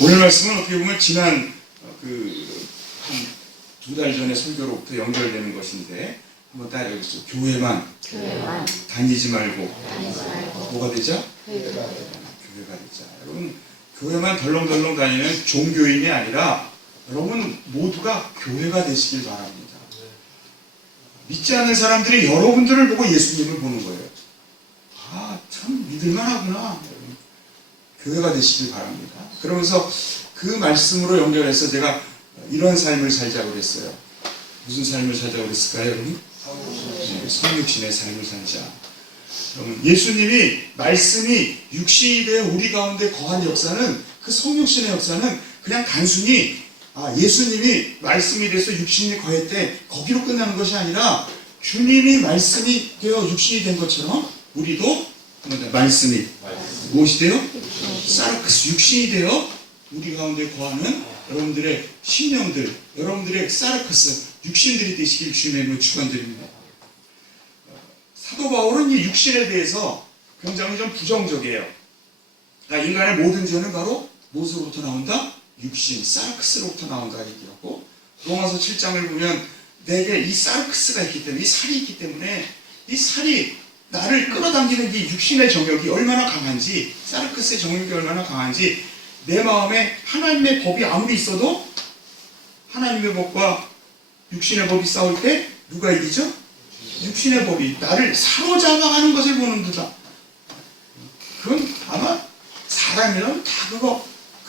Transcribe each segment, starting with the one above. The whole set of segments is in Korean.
오늘 말씀은 어떻게 보면 지난 한 2달 전의 설교로부터 연결되는 것인데 한번 따라해보시죠. 교회만 다니지 말고 뭐가 되자? 교회가 되자. 여러분, 교회만 덜렁덜렁 다니는 종교인이 아니라 여러분 모두가 교회가 되시길 바랍니다. 믿지 않는 사람들이 여러분들을 보고 예수님을 보는 거예요. 아, 참 믿을만하구나. 교회가 되시길 바랍니다. 그러면서 그 말씀으로 연결해서 제가 이런 삶을 살자고 그랬어요. 무슨 삶을 살자고 그랬을까요, 여러분? 성육신의 삶을 살자. 여러분, 예수님이 말씀이 육신이 되어 우리 가운데 거한 역사는, 그 성육신의 역사는 그냥 단순히 예수님이 말씀이 돼서 육신이 거했대, 거기로 끝나는 것이 아니라 주님이 말씀이 되어 육신이 된 것처럼 우리도 말씀이 무엇이 되어? 사르크스, 육신이 되어 우리 가운데 거하는 여러분들의 신령들, 여러분들의 사르크스, 육신들이 되시길 주님의 이름으로 축원드립니다. 사도 바울은 이 육신에 대해서 굉장히 좀 부정적이에요. 그러니까 인간의 모든 죄는 바로 무엇으로부터 나온다? 육신, 사르크스로부터 나온다 얘기하고, 로마서 7장을 보면 내게 이 사르크스가 있기 때문에, 이 살이 있기 때문에, 이 살이 나를 끌어당기는 이 육신의 정욕이 얼마나 강한지, 사르크스의 정욕이 얼마나 강한지, 내 마음에 하나님의 법이 아무리 있어도 하나님의 법과 육신의 법이 싸울 때 누가 이기죠? 육신의 법이 나를 사로잡아가는 것을 보는 듯다. 그건 아마 사람이라면 다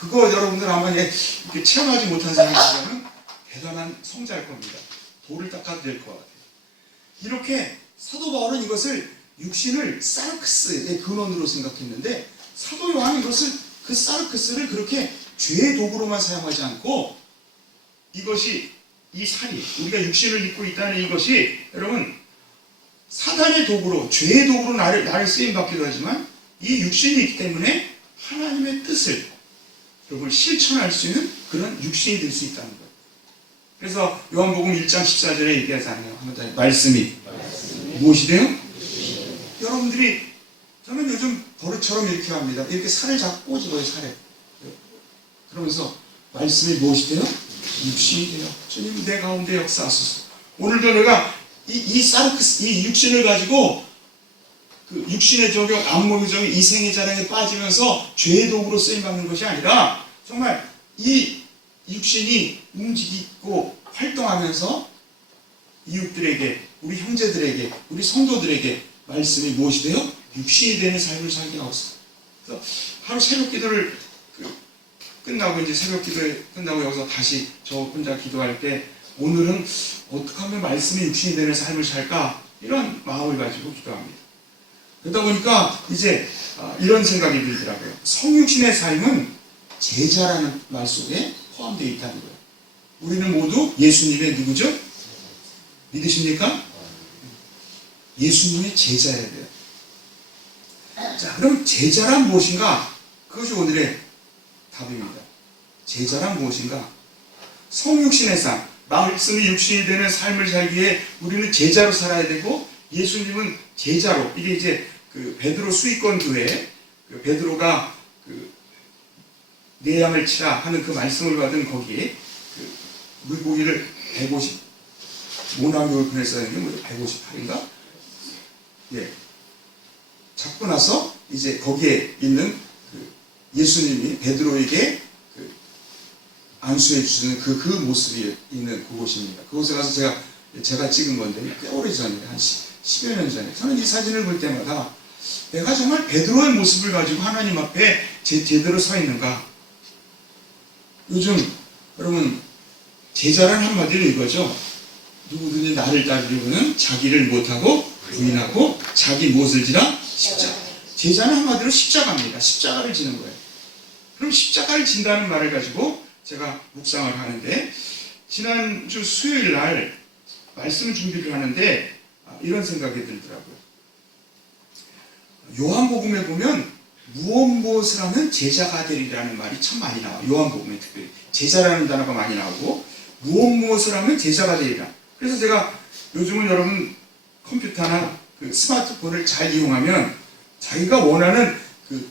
그거 여러분들 아마 이렇게 체험하지 못한 사람들은 대단한 성자일 겁니다. 돌을 닦아도 될 것 같아요. 이렇게 사도 바울은 이것을 육신을 사르크스의 근원으로 생각했는데, 사도 요한은 이것을, 그 사르크스를 그렇게 죄의 도구로만 사용하지 않고, 이것이, 이 살이, 우리가 육신을 입고 있다는 이것이 여러분 사단의 도구로, 죄의 도구로 나를 쓰임받기도 하지만, 이 육신이 있기 때문에 하나님의 뜻을 여러분 실천할 수 있는 그런 육신이 될 수 있다는 거예요. 그래서 요한복음 1장 14절에 얘기하잖아요. 한번 더, 말씀이 무엇이 돼요? 여러분들이, 저는 요즘 버릇처럼 이렇게 합니다. 이렇게 살을 자꾸 꼬집어요, 살에. 그러면서 말씀이 무엇이 돼요? 육신이 돼요. 주님 내 가운데 역사하소서. 오늘도 내가 이 사르크스, 이 육신을 가지고 그 육신의 적용, 안목의 적용, 이생의 자랑에 빠지면서 죄의 도구로 쓰임받는 것이 아니라 정말 이 육신이 움직이고 활동하면서 이웃들에게, 우리 형제들에게, 우리 성도들에게 말씀이 무엇이 돼요? 육신이 되는 삶을 살게 하옵소서. 그래서 하루 새벽 기도를 끝나고, 이제 새벽 기도 끝나고 여기서 다시 저 혼자 기도할 때, 오늘은 어떻게 하면 말씀이 육신이 되는 삶을 살까? 이런 마음을 가지고 기도합니다. 그러다 보니까 이제 이런 생각이 들더라고요. 성육신의 삶은 제자라는 말 속에 포함되어 있다는 거예요. 우리는 모두 예수님의 누구죠? 믿으십니까? 예수님의 제자여야 돼요. 자, 그럼 제자란 무엇인가? 그것이 오늘의 답입니다. 제자란 무엇인가? 성육신의 삶, 말씀이 육신이 되는 삶을 살기에 우리는 제자로 살아야 되고, 예수님은 제자로, 이게 이제 그 베드로 수익권 교회, 그 베드로가 내 양을 치라 하는 그 말씀을 받은 거기에 그 물고기를 150, 모나교를 보냈었는데 158인가? 예. 잡고 나서 이제 거기에 있는 그 예수님이 베드로에게 안수해 주시는 그 모습이 있는 그곳입니다. 그곳에 가서 제가 찍은 건데, 꽤 오래 전에, 한 10여 년 전에, 저는 이 사진을 볼 때마다 내가 정말 베드로의 모습을 가지고 하나님 앞에 제대로 서 있는가. 요즘 여러분 제자란 한마디로 이거죠. 누구든지 나를 따르려고는 자기를 못하고 부인하고 자기 무엇을 지라? 십자가. 제자는 한마디로 십자가입니다. 십자가를 지는 거예요. 그럼 십자가를 진다는 말을 가지고 제가 묵상을 하는데, 지난주 수요일 날 말씀 준비를 하는데 이런 생각이 들더라고요. 요한복음에 보면 무엇을 하면 제자가 되리라는 말이 참 많이 나와요. 요한복음에 특별히 제자라는 단어가 많이 나오고, 무엇을 하면 제자가 되리라. 그래서 제가 요즘은 여러분 컴퓨터나 그 스마트폰을 잘 이용하면 자기가 원하는 그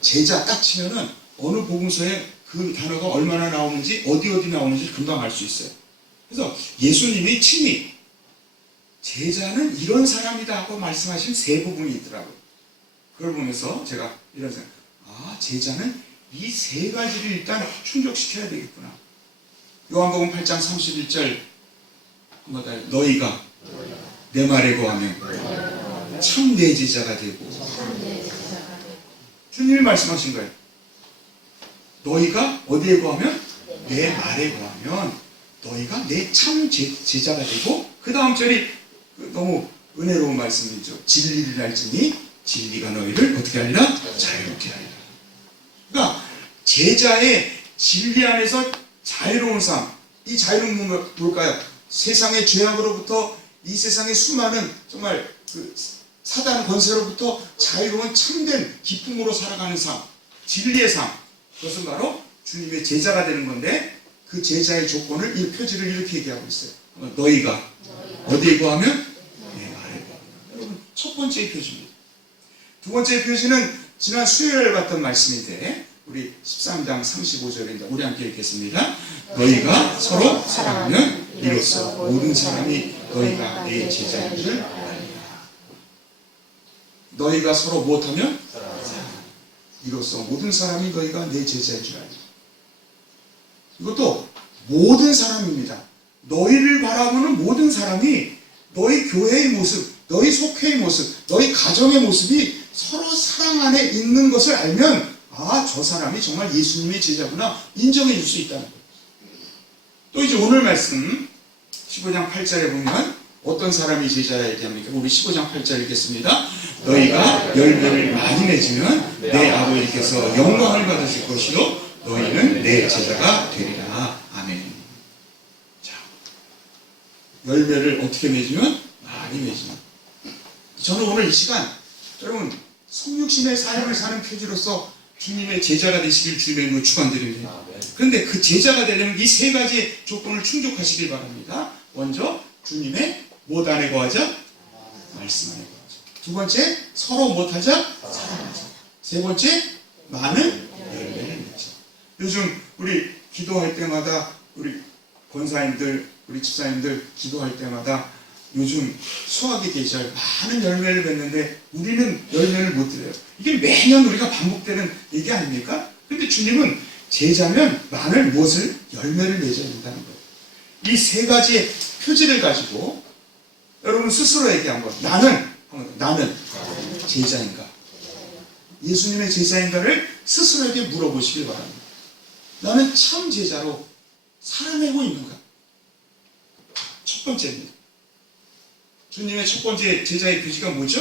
제자 딱 치면은 어느 복음서에 그 단어가 얼마나 나오는지 어디 나오는지 금방 알 수 있어요. 그래서 예수님이 친히 제자는 이런 사람이다 하고 말씀하신 세 부분이 있더라고요. 그걸 보면서 제가 이런 생각, 제자는 이 세 가지를 일단 충족시켜야 되겠구나. 요한복음 8장 31절 너희가 내 말에 거하면 참 내 제자가 되고, 주님이 말씀하신 거예요. 너희가 어디에 거하면? 내 말에 거하면 너희가 내 참 제자가 되고, 그 다음 절이 너무 은혜로운 말씀이죠. 진리를 알지니 진리가 너희를 어떻게 하리라? 자유롭게 하리라. 그러니까 제자의 진리 안에서 자유로운 삶, 이 자유로운 건 뭘까요? 세상의 죄악으로부터, 이 세상의 수많은 정말 그 사단 권세로부터 자유로운 참된 기쁨으로 살아가는 삶, 진리의 삶, 그것은 바로 주님의 제자가 되는 건데, 그 제자의 조건을 이 표지를 이렇게 얘기하고 있어요. 너희가 어디에 거하면? 내 말에 거하면. 여러분, 첫 번째 표지입니다. 두 번째 표지는 지난 수요일에 봤던 말씀인데, 우리 13장 35절입니다. 우리 함께 읽겠습니다. 너희가 서로 사랑하면 이로써 모든 사람이 너희가 내 제자인 줄 알리라. 너희가 서로 무엇하면? 이로써 모든 사람이 너희가 내 제자인 줄 알리라. 이것도 모든 사람입니다. 너희를 바라보는 모든 사람이 너희 교회의 모습, 너희 속회의 모습, 너희 가정의 모습이 서로 사랑 안에 있는 것을 알면, 저 사람이 정말 예수님의 제자구나 인정해 줄 수 있다는 거예요. 또 이제 오늘 말씀 15장 8절에 보면 어떤 사람이 제자라 얘기합니까? 우리 15장 8절 읽겠습니다. 너희가 열매를 많이 맺으면 내 아버지께서 영광을 받으실 것이요 너희는 내 제자가 되리라. 아멘. 자, 열매를 어떻게 맺으면? 많이 맺으면. 저는 오늘 이 시간 여러분 성육신의 삶을 사는 표지로서 주님의 제자가 되시길 주님의 축원드립니다. 그런데 그 제자가 되려면 이 세 가지 조건을 충족하시길 바랍니다. 먼저 주님의 무엇 안에 거하자? 말씀 안에 거하자. 두 번째, 서로 무엇하자? 사랑하자. 세 번째, 많은 열매를 맺자. 요즘 우리 기도할 때마다 우리 권사님들, 우리 집사님들 기도할 때마다 요즘 수확의 계절 많은 열매를 맺는데 우리는 열매를 못 드려요. 이게 매년 우리가 반복되는 얘기 아닙니까? 근데 주님은 제자면 많은 무엇을? 열매를 맺어야 된다는 거예요. 이 세 가지의 표지를 가지고 여러분 스스로 얘기한 것. 나는 제자인가? 예수님의 제자인가를 스스로에게 물어보시길 바랍니다. 나는 참 제자로 살아내고 있는가? 첫 번째입니다. 주님의 첫 번째 제자의 표지가 뭐죠?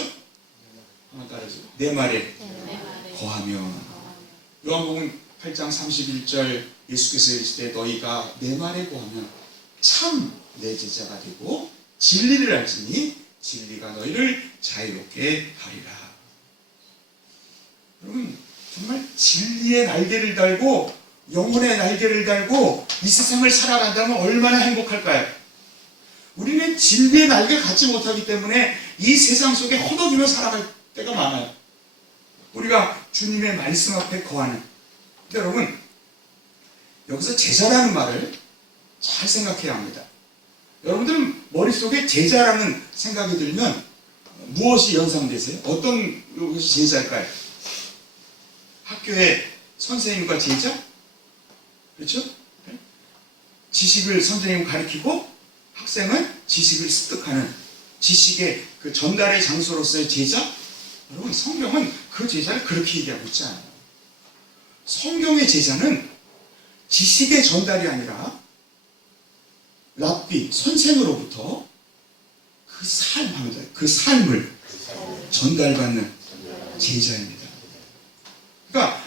한번 따라해주세요. 내 말에 거하면. 요한복음 8장 31절 예수께서 이르시되 너희가 내 말에 거하면 참 내 제자가 되고 진리를 알지니 진리가 너희를 자유롭게 하리라. 여러분 정말 진리의 날개를 달고 영혼의 날개를 달고 이 세상을 살아간다면 얼마나 행복할까요? 우리는 진리의 날개를 갖지 못하기 때문에 이 세상 속에 허덕이며 살아갈 때가 많아요. 우리가 주님의 말씀 앞에 거하는. 근데 여러분 여기서 제자라는 말을 잘 생각해야 합니다. 여러분들은 머릿속에 제자라는 생각이 들면 무엇이 연상되세요? 어떤 것이 제자일까요? 학교의 선생님과 제자? 그렇죠? 지식을 선생님이 가르치고 학생은 지식을 습득하는 지식의 그 전달의 장소로서의 제자? 여러분 성경은 그 제자를 그렇게 얘기하고 있지 않아요. 성경의 제자는 지식의 전달이 아니라 랍비, 선생으로부터 그 삶을 전달받는 제자입니다. 그러니까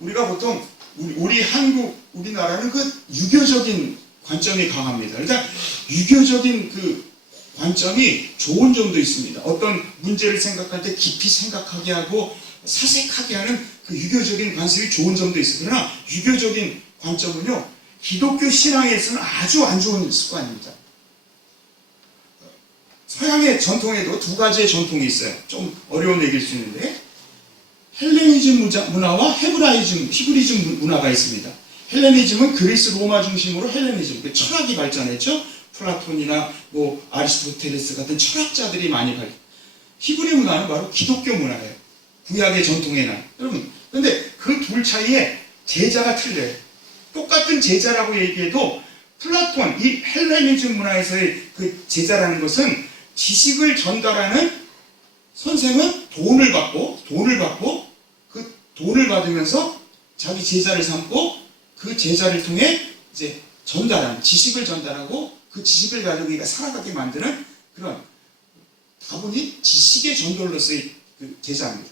우리가 보통 우리나라는 그 유교적인 관점이 강합니다. 그러니까 유교적인 그 관점이 좋은 점도 있습니다. 어떤 문제를 생각할 때 깊이 생각하게 하고 사색하게 하는 그 유교적인 관습이 좋은 점도 있습니다. 그러나 유교적인 관점은요, 기독교 신앙에서는 아주 안 좋은 습관입니다. 서양의 전통에도 두 가지의 전통이 있어요. 좀 어려운 얘기일 수 있는데, 헬레니즘 문화와 히브리즘 문화가 있습니다. 헬레니즘은 그리스 로마 중심으로 헬레니즘, 철학이 발전했죠. 플라톤이나 뭐 아리스토텔레스 같은 철학자들이 많이 발전. 히브리 문화는 바로 기독교 문화예요. 구약의 전통의 날. 여러분, 근데 그 둘 차이에 제자가 틀려요. 똑같은 제자라고 얘기해도 플라톤, 이 헬레니즘 문화에서의 그 제자라는 것은 지식을 전달하는 선생은 돈을 받고 그 돈을 받으면서 자기 제자를 삼고 그 제자를 통해 이제 전달하는, 지식을 전달하고 그 지식을 가지고 우리가 살아가게 만드는 그런, 다분히 지식의 전달로서의 그 제자입니다.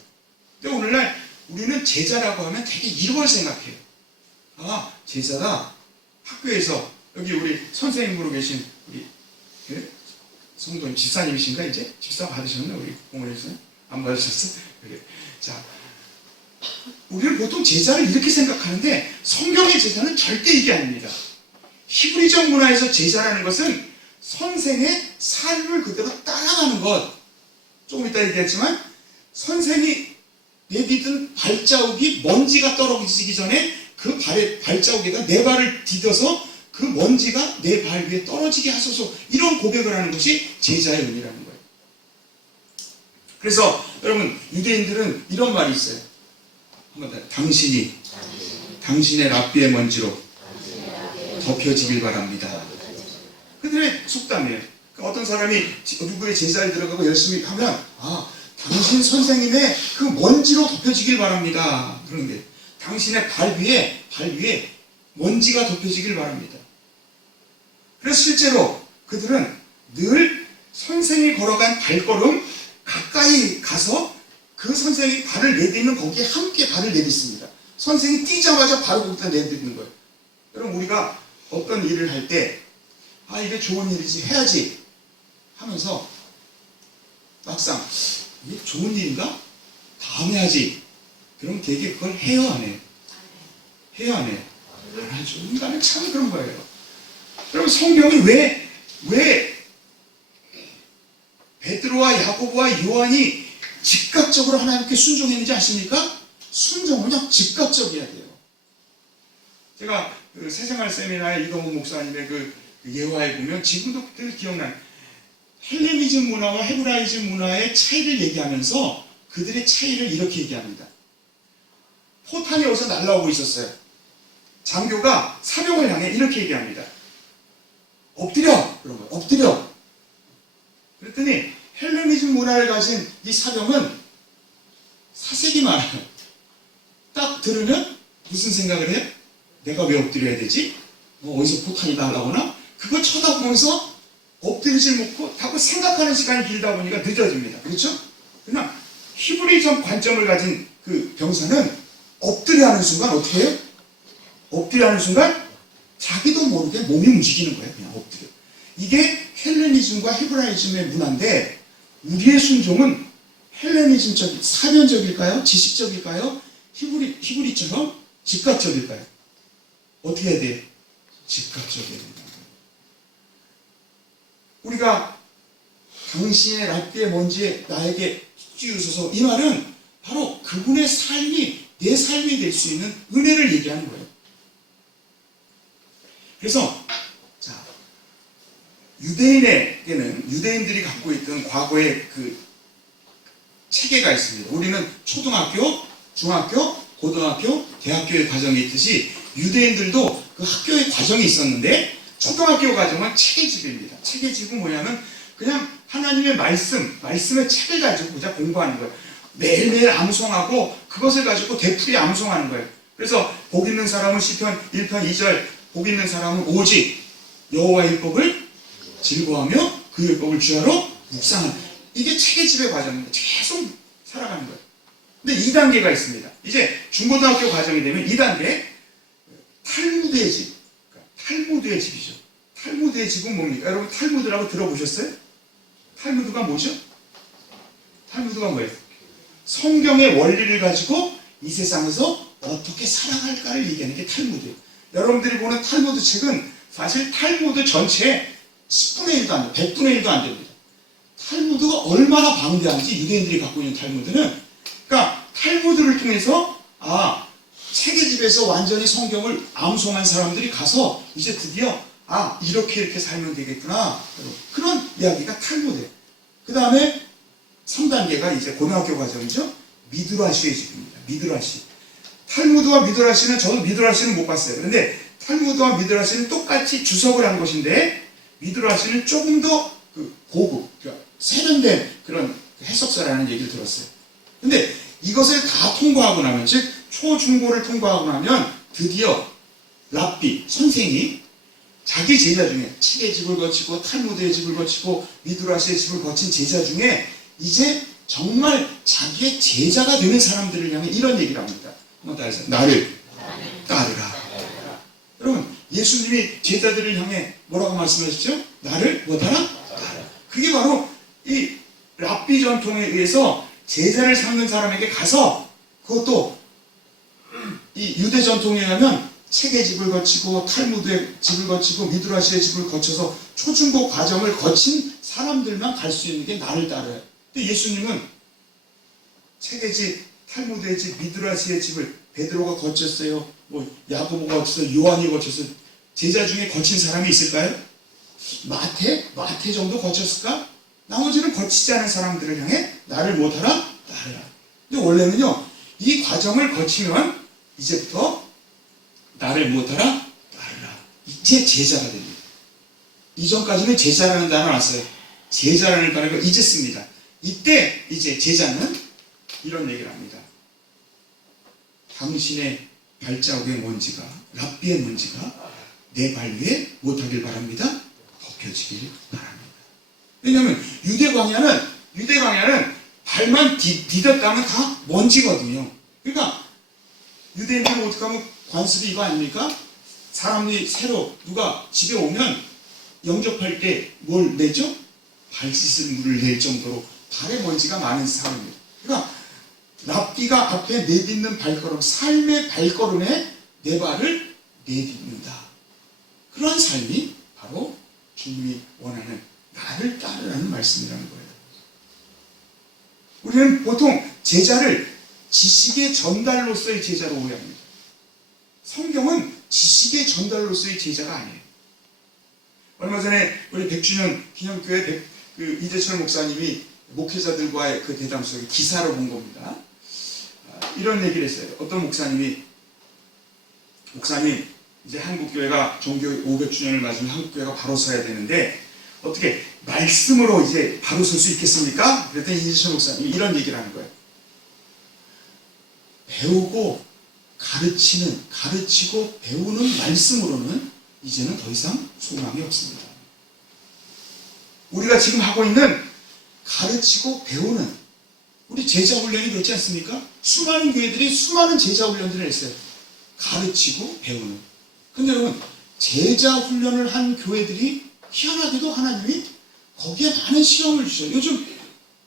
근데 오늘날 우리는 제자라고 하면 되게 이걸 생각해요. 아, 제자다. 학교에서 여기 우리 선생님으로 계신 우리 성도님 집사님이신가 이제? 집사 받으셨나 우리 공원에서? 안 받으셨어? 그래. 자, 우리는 보통 제자를 이렇게 생각하는데 성경의 제자는 절대 이게 아닙니다. 히브리적 문화에서 제자라는 것은 선생의 삶을 그대로 따라가는 것. 조금 이따 얘기했지만 선생이 내디딘 발자국이 먼지가 떨어지기 전에 그 발자국에다 내 발을 디뎌서 그 먼지가 내 발 위에 떨어지게 하소서, 이런 고백을 하는 것이 제자의 의미라는 거예요. 그래서 여러분, 유대인들은 이런 말이 있어요. 한번 더. 당신의 랍비의 먼지로 덮여지길 바랍니다. 그들의 속담이에요. 어떤 사람이 누구의 제자에 들어가고 열심히 하면, 아, 당신 선생님의 그 먼지로 덮여지길 바랍니다. 그런 게, 당신의 발 위에 먼지가 덮여지길 바랍니다. 그래서 실제로 그들은 늘 선생이 걸어간 발걸음 가까이 가서 그 선생이 발을 내딛는 거기에 함께 발을 내딛습니다. 선생이 뛰자마자 바로 거기다 내딛는 거예요. 여러분, 우리가 어떤 일을 할 때, 아, 이게 좋은 일이지, 해야지 하면서 막상 이게 좋은 일인가? 다음에 하지. 그럼 되게 그걸 해요, 안 해요? 해요, 안 해요? 안 하죠. 인간은 참 그런 거예요. 여러분, 성경이 왜 베드로와 야고보와 요한이 즉각적으로 하나님께 순종했는지 아십니까? 순종은 그냥 즉각적이어야 돼요. 제가 그 새생활 세미나에 이동훈 목사님의 그 예화에 보면 지금도 늘 기억나요. 헬레니즘 문화와 헤브라이즘 문화의 차이를 얘기하면서 그들의 차이를 이렇게 얘기합니다. 포탄이 어디서 날라오고 있었어요. 장교가 사병을 향해 이렇게 얘기합니다. 엎드려! 그런 거예요. 엎드려! 그랬더니 헬레니즘 문화를 가진 이 사병은 사색이 많아요. 딱 들으면 무슨 생각을 해요? 내가 왜 엎드려야 되지? 어디서 포탄이 날라오나? 그걸 쳐다보면서 엎드리질 못하고 자꾸 생각하는 시간이 길다 보니까 늦어집니다. 그렇죠? 그러나 히브리적 관점을 가진 그 병사는 엎드려 하는 순간 어떻게 해요? 엎드려 하는 순간 자기도 모르게 몸이 움직이는 거예요. 그냥 엎드려. 이게 헬레니즘과 히브라이즘의 문화인데, 우리의 순종은 헬레니즘적인, 사변적일까요? 지식적일까요? 히브리처럼 즉각적일까요? 어떻게 해야 돼요? 즉각적이어야 된다. 우리가 당신의 랍비의 먼지에 나에게 찌우소서, 이 말은 바로 그분의 삶이 내 삶이 될 수 있는 은혜를 얘기하는 거예요. 그래서 자, 유대인에게는 유대인들이 갖고 있던 과거의 그 체계가 있습니다. 우리는 초등학교, 중학교, 고등학교, 대학교의 과정이 있듯이 유대인들도 그 학교의 과정이 있었는데, 초등학교 과정은 체계집입니다. 체계집은 뭐냐면 그냥 하나님의 말씀의 책을 가지고 그냥 공부하는 거예요. 매일매일 암송하고 그것을 가지고 되풀이 암송하는 거예요. 그래서 복 있는 사람은 시편 1편 2절, 복 있는 사람은 오직 여호와의 율법을 즐거워하며 그 율법을 주야로 묵상하는, 이게 체계집의 과정입니다. 계속 살아가는 거예요. 근데 2단계가 있습니다. 이제 중고등학교 과정이 되면 2단계 탈무드의 집, 탈무드의 집이죠. 탈무드의 집은 뭡니까? 여러분, 탈무드라고 들어보셨어요? 탈무드가 뭐죠? 탈무드가 뭐예요? 성경의 원리를 가지고 이 세상에서 어떻게 살아갈까를 얘기하는 게 탈무드예요. 여러분들이 보는 탈무드 책은 사실 탈무드 전체의 10분의 1도 안 돼요. 100분의 1도 안 됩니다. 탈무드가 얼마나 방대한지, 유대인들이 갖고 있는 탈무드는, 그러니까 탈무드를 통해서 체계집에서 완전히 성경을 암송한 사람들이 가서 이제 드디어 이렇게 살면 되겠구나. 그런 이야기가 탈무드예요. 그 다음에 3단계가 이제 고등학교 과정이죠. 미드라시의 집입니다. 미드라시. 탈무드와 미드라시는 저도 미드라시는 못 봤어요. 그런데 탈무드와 미드라시는 똑같이 주석을 한 것인데 미드라시는 조금 더 고급, 그러니까 세련된 그런 해석서라는 얘기를 들었어요. 근데 이것을 다 통과하고 나면, 즉 초중고를 통과하고 나면 드디어 랍비 선생이 자기 제자 중에 책의 집을 거치고 탈무드의 집을 거치고 미드라시의 집을 거친 제자 중에 이제 정말 자기의 제자가 되는 사람들을 향해 이런 얘기를 합니다. 한번 따라해서 나를 따르라. 여러분, 예수님이 제자들을 향해 뭐라고 말씀하셨죠? 나를 뭐하라? 따르라. 그게 바로 이 랍비 전통에 의해서 제자를 삼는 사람에게 가서, 그것도 이 유대 전통에 의하면 책의 집을 거치고 탈무드의 집을 거치고 미드라시의 집을 거쳐서 초중고 과정을 거친 사람들만 갈 수 있는 게 나를 따라요. 근데 예수님은 책의 집, 탈무드의 집, 미드라시의 집을 베드로가 거쳤어요. 야고보가 거쳤어요. 요한이 거쳤어요. 제자 중에 거친 사람이 있을까요? 마태 정도 거쳤을까? 나머지는 거치지 않은 사람들을 향해 나를 못하라? 따르라. 근데 원래는요, 이 과정을 거치면 이제부터 나를 못하라? 따르라. 이제 제자가 됩니다. 이전까지는 제자라는 단어 왔어요. 제자라는 단어가 이제 씁니다. 이때 이제 제자는 이런 얘기를 합니다. 당신의 발자국의 먼지가, 랍비의 먼지가 내 발 위에 못하길 바랍니다. 벗겨지길 바랍니다. 왜냐하면 유대 광야는 발만 디뎠다면 다 먼지거든요. 그러니까 유대인들은 어떻게 하면 관습이 이거 아닙니까? 사람이 새로 누가 집에 오면 영접할 때 뭘 내죠? 발 씻을 물을 낼 정도로 발에 먼지가 많은 사람입니다. 그러니까 랍비가 앞에 내딛는 발걸음, 삶의 발걸음에 내 발을 내딛는다. 그런 삶이 바로 주님이 원하는 나를 따르라는 말씀이라는 거예요. 우리는 보통 제자를 지식의 전달로서의 제자로 오해합니다. 성경은 지식의 전달로서의 제자가 아니에요. 얼마 전에 우리 100주년 기념교회 이재철 목사님이 목회자들과의 그 대담 속에 기사로 본 겁니다. 이런 얘기를 했어요. 어떤 목사님 이제 한국교회가 종교 500주년을 맞으면 한국교회가 바로 서야 되는데 어떻게 말씀으로 이제 바로 설 수 있겠습니까? 그랬더니 이재철 목사님이 이런 얘기를 하는 거예요. 배우고 가르치고 배우는 말씀으로는 이제는 더 이상 소망이 없습니다. 우리가 지금 하고 있는 가르치고 배우는 우리 제자 훈련이 그렇지 않습니까? 수많은 교회들이 수많은 제자 훈련들을 했어요. 가르치고 배우는. 근데 여러분, 제자 훈련을 한 교회들이 희한하게도 하나님이 거기에 많은 시험을 주셔요. 요즘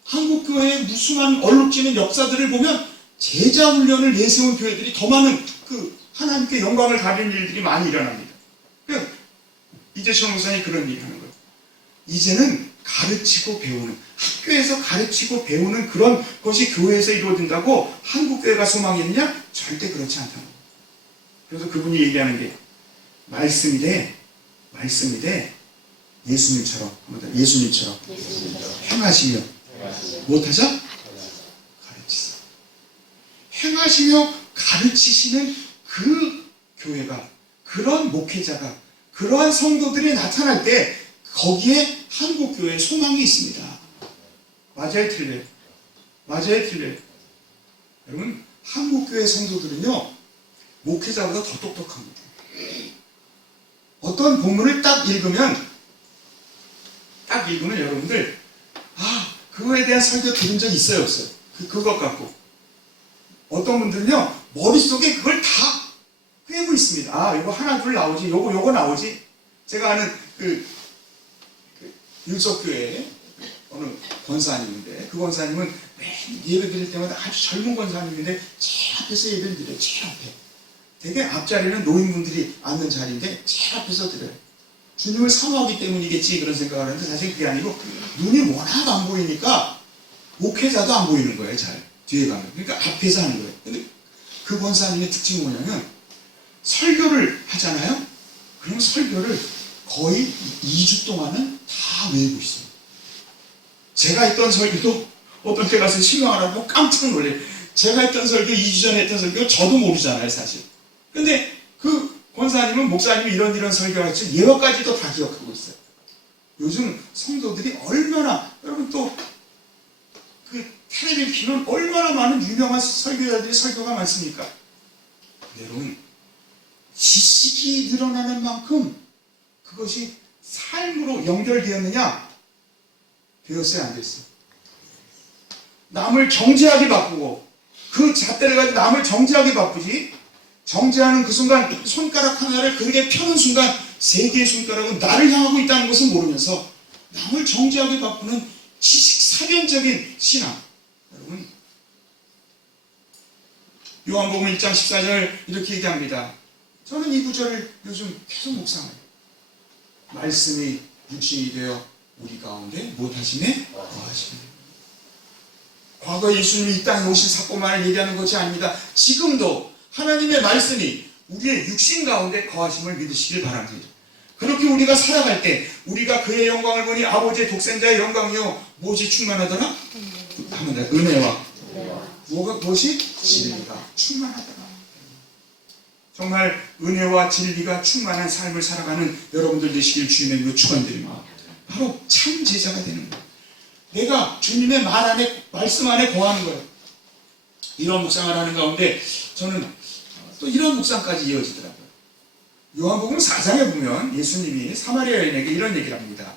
한국교회의 무수한 얼룩지는 역사들을 보면 제자 훈련을 내세운 교회들이 더 많은 하나님께 영광을 가리는 일들이 많이 일어납니다. 이재철 목사님이 그런 얘기를 하는 거예요. 이제는 가르치고 배우는, 학교에서 가르치고 배우는 그런 것이 교회에서 이루어진다고 한국교회가 소망이 있느냐? 절대 그렇지 않다는 거예요. 그래서 그분이 얘기하는 게 말씀이 돼 예수님처럼 행하시며 못하자? 가르치세요. 행하시며 가르치시는 그 교회가, 그런 목회자가, 그러한 성도들이 나타날 때 거기에 한국교회의 소망이 있습니다. 맞아요, 틀려요? 여러분, 한국교회 성도들은요, 목회자보다 더 똑똑합니다. 어떤 본문을 딱 읽으면 여러분들, 그거에 대한 설교 들은 적 있어요, 없어요? 그것 갖고. 어떤 분들은요, 머릿속에 그걸 다 꿰고 있습니다. 이거 하나, 둘 나오지, 요거 나오지. 제가 아는 율석교회 어느 권사님인데, 그 권사님은 매일 예배 드릴 때마다 아주 젊은 권사님인데, 제일 앞에서 예배를 드려요, 제일 앞에. 되게 앞자리는 노인분들이 앉는 자리인데, 제일 앞에서 드려요. 주님을 사모하기 때문이겠지, 그런 생각을 하는데, 사실 그게 아니고, 눈이 워낙 안 보이니까, 목회자도 안 보이는 거예요, 잘. 뒤에 가면. 그러니까 앞에서 하는 거예요. 근데 그 권사님의 특징이 뭐냐면 설교를 하잖아요. 그럼 설교를 거의 2주 동안은 다 외우고 있어요. 제가 했던 설교도 어떤 때 가서 실망하라고 깜짝 놀래요. 제가 했던 설교, 2주 전에 했던 설교 저도 모르잖아요, 사실. 근데 그 권사님은 목사님이 이런 설교를 했죠. 예화까지도 다 기억하고 있어요. 요즘 성도들이 얼마나, 여러분 또 그 텔레비를 키면 얼마나 많은 유명한 설교자들이 설교가 많습니까? 여러분, 지식이 늘어나는 만큼 그것이 삶으로 연결되었느냐? 되었어요, 안 됐어요? 남을 정죄하기 바쁘고 그 잣대를 가지고 남을 정죄하기 바쁘지, 정죄하는 그 순간 손가락 하나를 그에게 펴는 순간 세 개의 손가락은 나를 향하고 있다는 것을 모르면서 남을 정죄하기 바쁘는 지식 사변적인 신앙. 여러분, 요한복음 1장 14절 이렇게 얘기합니다. 저는 이 구절을 요즘 계속 묵상해요. 말씀이 육신이 되어 우리 가운데 무엇하시네? 거하시네. 과거 예수님이 이 땅에 오신 사건만을 얘기하는 것이 아닙니다. 지금도 하나님의 말씀이 우리의 육신 가운데 거하심을 믿으시길 바랍니다. 그렇게 우리가 살아갈 때 우리가 그의 영광을 보니 아버지의 독생자의 영광이요 무엇이 충만하더라? 하면 은혜와 무엇이? 진리가 충만하더라. 정말 은혜와 진리가 충만한 삶을 살아가는 여러분들 되시길 주님의 이름으로 축원드립니다. 바로 참 제자가 되는 거예요. 내가 주님의 말 안에, 말씀 안에 거하는 거예요. 이런 묵상을 하는 가운데 저는 또 이런 묵상까지 이어지더라고요. 요한복음 4장에 보면 예수님이 사마리아 여인에게 이런 얘기를 합니다.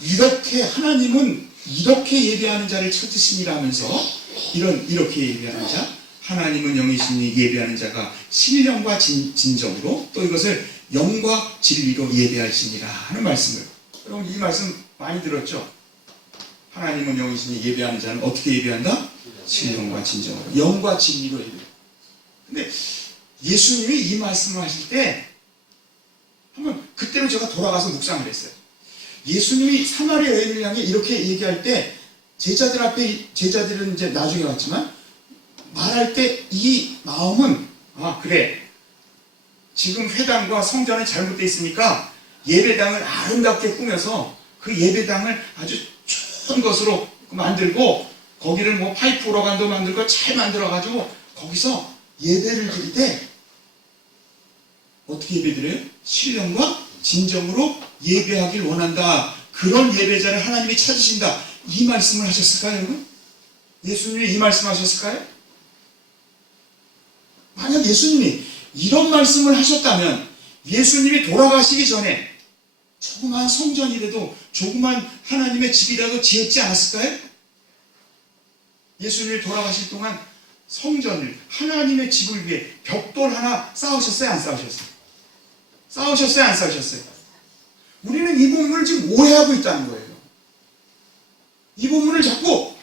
이렇게 하나님은 이렇게 예배하는 자를 찾으심이라 하면서 이렇게 예배하는 자, 하나님은 영이시니 예배하는 자가 신령과 진정으로 또 이것을 영과 진리로 예배하시니라 하는 말씀을, 여러분 이 말씀 많이 들었죠? 하나님은 영이시니 예배하는 자는 어떻게 예배한다? 신령과 진정으로, 영과 진리로 예배한다. 근데 예수님이 이 말씀을 하실 때 한번 그때는 제가 돌아가서 묵상을 했어요. 예수님이 사마리아 여인을 향해 이렇게 얘기할 때 제자들 앞에, 제자들은 이제 나중에 왔지만 말할 때 이 마음은, 아 그래, 지금 회당과 성전은 잘못되어 있으니까 예배당을 아름답게 꾸며서 그 예배당을 아주 좋은 것으로 만들고 거기를 뭐 파이프 오라간도 만들고 잘 만들어가지고 거기서 예배를 드릴 때 어떻게 예배드려요? 신령과 진정으로 예배하길 원한다. 그런 예배자를 하나님이 찾으신다. 이 말씀을 하셨을까요, 여러분? 예수님이 이 말씀 하셨을까요? 만약 예수님이 이런 말씀을 하셨다면 예수님이 돌아가시기 전에 조그만 성전이라도 조그만 하나님의 집이라도 지었지 않았을까요? 예수님이 돌아가실 동안 성전을, 하나님의 집을 위해 벽돌 하나 쌓으셨어요? 안 쌓으셨어요? 싸우셨어요? 안 싸우셨어요? 우리는 이 본문을 지금 오해하고 있다는 거예요. 이 본문을 자꾸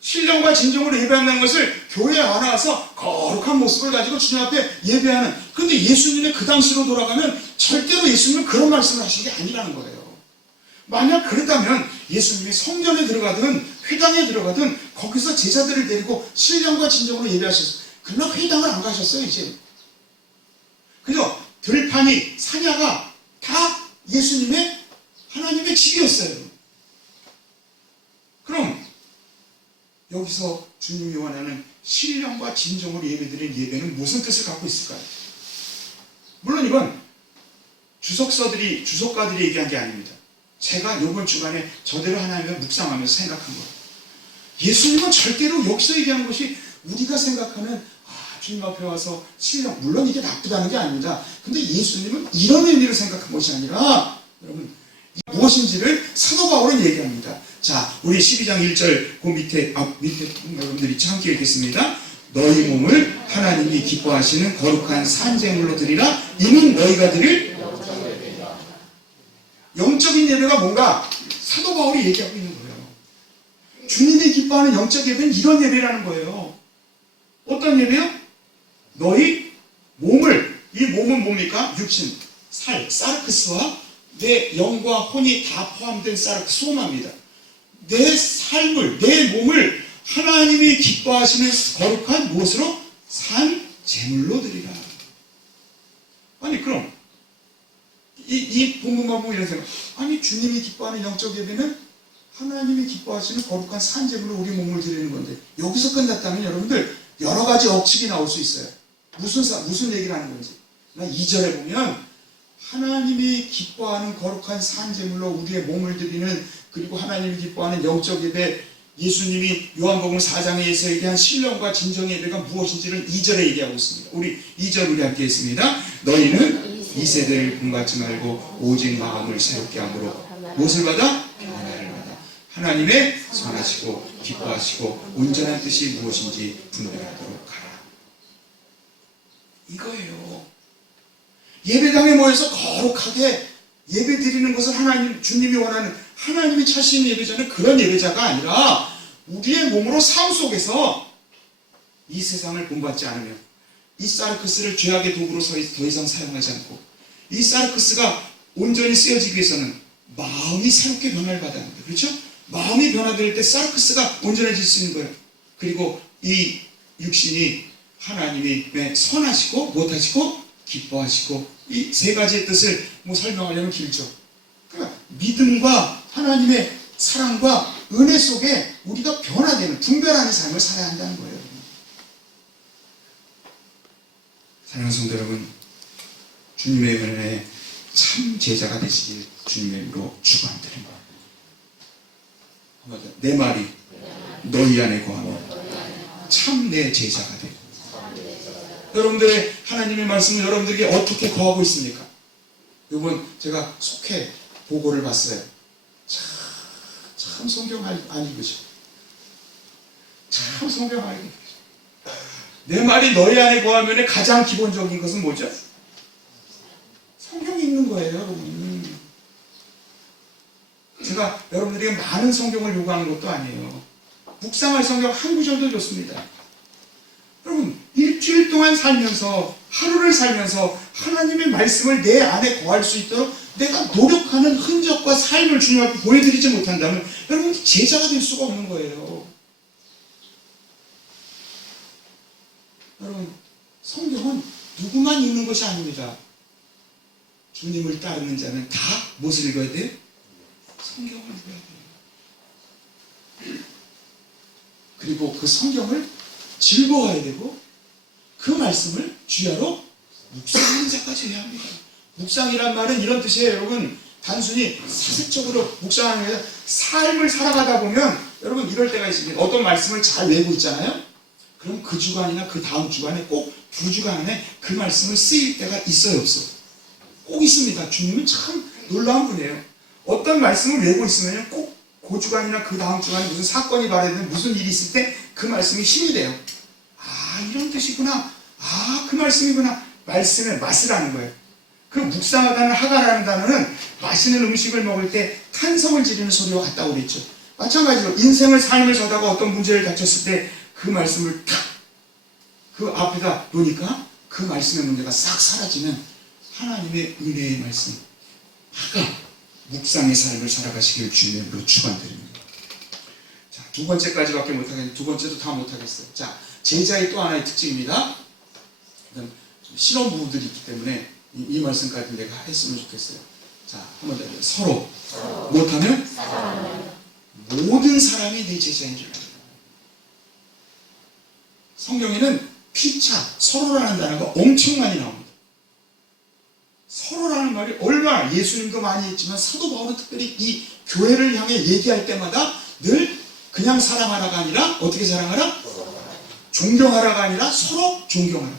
신령과 진정으로 예배한다는 것을 교회에 안 와서 거룩한 모습을 가지고 주님 앞에 예배하는, 근데 예수님의 그 당시로 돌아가면 절대로 예수님은 그런 말씀을 하신 게 아니라는 거예요. 만약 그랬다면 예수님이 성전에 들어가든 회당에 들어가든 거기서 제자들을 데리고 신령과 진정으로 예배하셨어요. 그러나 회당을 안 가셨어요. 이제 그죠? 들판이, 사냐가 다 예수님의, 하나님의 집이었어요. 그럼 여기서 주님이 원하는 신령과 진정으로 예배드리는 예배는 무슨 뜻을 갖고 있을까요? 물론 이건 주석가들이 얘기한 게 아닙니다. 제가 이번 주간에 저대로 하나님을 묵상하면서 생각한 거예요. 예수님은 절대로 여기서 얘기하는 것이 우리가 생각하는 주님 앞에 와서 신령, 물론 이게 나쁘다는 게 아닙니다. 근데 예수님은 이런 의미로 생각한 것이 아니라, 여러분, 무엇인지를 사도 바울은 얘기합니다. 자, 우리 12장 1절 그 밑에 여러분들 있죠? 함께 읽겠습니다. 너희 몸을 하나님이 기뻐하시는 거룩한 산제물로 드리라. 이는 너희가 드릴 영적인 예배가 뭔가 사도 바울이 얘기하고 있는 거예요. 주님이 기뻐하는 영적 예배는 이런 예배라는 거예요. 어떤 예배요? 너희 몸을, 이 몸은 뭡니까? 육신, 살, 사르크스와 내 영과 혼이 다 포함된 사르크스, 소마입니다. 내 삶을, 내 몸을 하나님이 기뻐하시는 거룩한 무엇으로? 산 제물로 드리라. 아니 그럼 이 본문만 보면 이런 생각, 아니 주님이 기뻐하는 영적 예배는 하나님이 기뻐하시는 거룩한 산 제물로 우리 몸을 드리는 건데 여기서 끝났다면 여러분들 여러 가지 억측이 나올 수 있어요. 무슨 얘기를 하는 건지. 2절에 보면 하나님이 기뻐하는 거룩한 산 제물로 우리의 몸을 드리는, 그리고 하나님이 기뻐하는 영적 예배, 예수님이 요한복음 4장에서 얘기한 신령과 진정의 예배가 무엇인지를 2절에 얘기하고 있습니다. 우리 2절 우리 함께 했습니다. 너희는 이 세대를 본받지 말고 오직 마음을 새롭게 함으로 무엇을 받아? 변화를 받아 하나님의 선하시고 기뻐하시고 온전한 뜻이 무엇인지 분별하도록 하라. 이거예요. 예배당에 모여서 거룩하게 예배 드리는 것을 주님이 원하는, 하나님이 찾으시는 예배자는 그런 예배자가 아니라 우리의 몸으로 삶 속에서 이 세상을 본받지 않으며 이 사르크스를 죄악의 도구로 더 이상 사용하지 않고, 이 사르크스가 온전히 쓰여지기 위해서는 마음이 새롭게 변화를 받아야 합니다. 그렇죠? 마음이 변화될 때 사르크스가 온전해질 수 있는 거예요. 그리고 이 육신이 하나님의 선하시고 못하시고 기뻐하시고, 이 세 가지의 뜻을 설명하려면 길죠. 그러니까 믿음과 하나님의 사랑과 은혜 속에 우리가 변화되는, 분별하는 삶을 살아야 한다는 거예요. 사랑하는 성도 여러분, 주님의 은혜에 참 제자가 되시길 주님의 이름으로 축원드립니다. 내 말이 너희 안에 거하며 참 내 제자가 되고. 여러분들의 하나님의 말씀은 여러분들에게 어떻게 거하고 있습니까? 이번 제가 속해 보고를 봤어요. 참 성경 안 읽으셔. 참 성경 안 읽으셔. 내 말이 너희 안에 거하면의 가장 기본적인 것은 뭐죠? 성경이 있는 거예요, 여러분. 제가 여러분들에게 많은 성경을 요구하는 것도 아니에요. 묵상할 성경 한 구절도 좋습니다. 여러분, 일주일 동안 살면서, 하루를 살면서 하나님의 말씀을 내 안에 거할 수 있도록 내가 노력하는 흔적과 삶을 주님 앞에 보여드리지 못한다면 여러분 제자가 될 수가 없는 거예요. 여러분, 성경은 누구만 읽는 것이 아닙니다. 주님을 따르는 자는 다 무엇을 읽어야 돼요? 성경을 읽어야 돼요. 그리고 그 성경을 즐거워해야 되고 그 말씀을 주야로 묵상하는 자까지 해야 합니다. 묵상이란 말은 이런 뜻이에요. 여러분, 단순히 사색적으로 묵상하는 게 아니라 삶을 살아가다 보면 여러분 이럴 때가 있습니다. 어떤 말씀을 잘 외우고 있잖아요. 그럼 그 주간이나 그 다음 주간에 꼭 두 주간 안에 그 말씀을 쓰일 때가 있어요, 없어? 꼭 있습니다. 주님은 참 놀라운 분이에요. 어떤 말씀을 외우고 있으면 꼭 그 주간이나 그 다음 주간에 무슨 사건이 발생되는 무슨 일이 있을 때 그 말씀이 힘이 돼요. 아, 이런 뜻이구나. 아, 그 말씀이구나. 말씀의 맛을 아는 거예요. 그 묵상하다는 하가라는 단어는 맛있는 음식을 먹을 때 탄성을 지르는 소리와 같다고 그랬죠. 마찬가지로 인생을 삶을 살다가 어떤 문제를 닥쳤을 때 그 말씀을 탁 그 앞에다 놓으니까 그 말씀의 문제가 싹 사라지는 하나님의 은혜의 말씀, 하가 묵상의 삶을 살아가시길 주님으로 축원드립니다. 자, 두 번째까지밖에 못하겠는데 두 번째도 다 못하겠어요. 자, 제자의 또 하나의 특징입니다. 신혼부부들이 있기 때문에 이 말씀까지 내가 했으면 좋겠어요. 자, 한번 더 서로 못하면 모든 사람이 내 제자인 줄 알아요. 성경에는 피차, 서로라는 단어가 엄청 많이 나옵니다. 서로라는 말이 얼마나, 예수님도 많이 했지만 사도 바울은 특별히 이 교회를 향해 얘기할 때마다 늘 그냥 사랑하라가 아니라 어떻게 사랑하라? 존경하라가 아니라 서로 존경하라.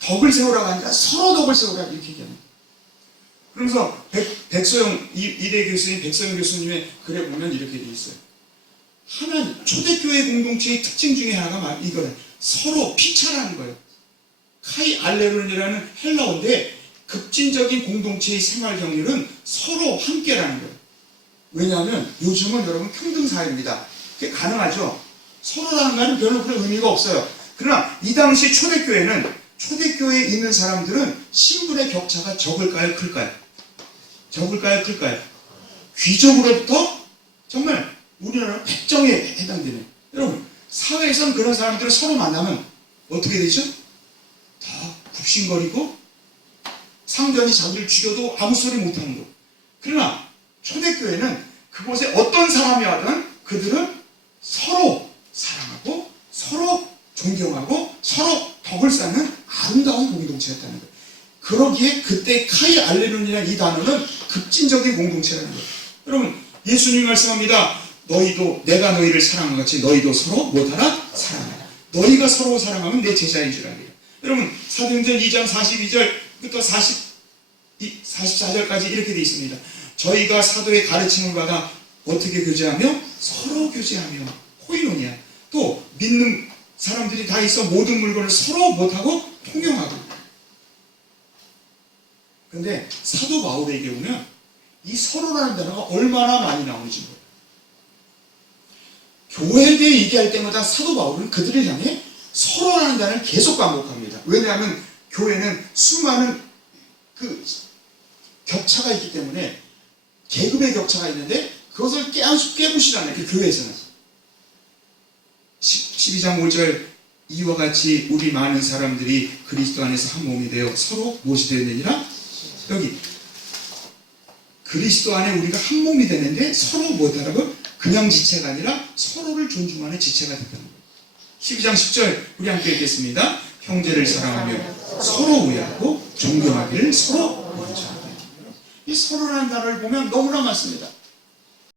덕을 세우라가 아니라 서로 덕을 세우라, 이렇게 얘기합니다. 그러면서 백소영, 이대 교수님, 백소영 교수님의 글에 보면 이렇게 되어 있어요. 하나님, 초대교회 공동체의 특징 중에 하나가 이거는 서로 피차라는 거예요. 카이 알레론이라는 헬라어인데 급진적인 공동체의 생활 경륜은 서로 함께라는 거예요. 왜냐하면 요즘은 여러분 평등사회입니다. 그게 가능하죠. 서로라는 말은 별로 그런 의미가 없어요. 그러나 이 당시 초대교회는, 초대교회에 있는 사람들은 신분의 격차가 적을까요, 클까요? 적을까요, 클까요? 귀족으로부터 정말 우리나라 백정에 해당되는, 여러분 사회에선 그런 사람들을 서로 만나면 어떻게 되죠? 다 굽신거리고 상대방이 자기를 죽여도 아무 소리 못하는 거. 그러나 초대교회는 그곳에 어떤 사람이 와든 그들은 서로 사랑하고 서로 존경하고 서로 덕을 쌓는 아름다운 공동체였다는 거예요. 그러기에 그때 카이 알레론이라는 이 단어는 급진적인 공동체라는 거예요. 여러분, 예수님이 말씀합니다. 너희도 내가 너희를 사랑한 것 같이 너희도 서로 못하나? 사랑하라. 너희가 서로 사랑하면 내 제자인 줄 알리라. 여러분, 사도행전 2장 42절부터 44절까지 이렇게 되어 있습니다. 저희가 사도의 가르침을 받아 어떻게 교제하며? 서로 교제하며 코이노니아. 또 믿는 사람들이 다 있어 모든 물건을 서로 못하고 통용하고. 그런데 사도 바울에게 보면 이 서로라는 단어가 얼마나 많이 나오는지 몰라요. 교회에 대해 얘기할 때마다 사도 바울은 그들을 향해 서로라는 단어를 계속 반복합니다. 왜냐하면 교회는 수많은 그 격차가 있기 때문에 계급의 격차가 있는데 그것을 깨부시라는 그 교회에서는 12장 5절 이와 같이 우리 많은 사람들이 그리스도 안에서 한 몸이 되어 서로 무엇이 되느니라? 여기 그리스도 안에 우리가 한 몸이 되는데 서로 뭐다라고? 그냥 지체가 아니라 서로를 존중하는 지체가 됐다는 거예요. 12장 10절 우리 함께 읽겠습니다. 형제를 사랑하며 서로 우애하고 존경하기를 서로 먼저 하며. 이 서로라는 단어를 보면 너무나 많습니다.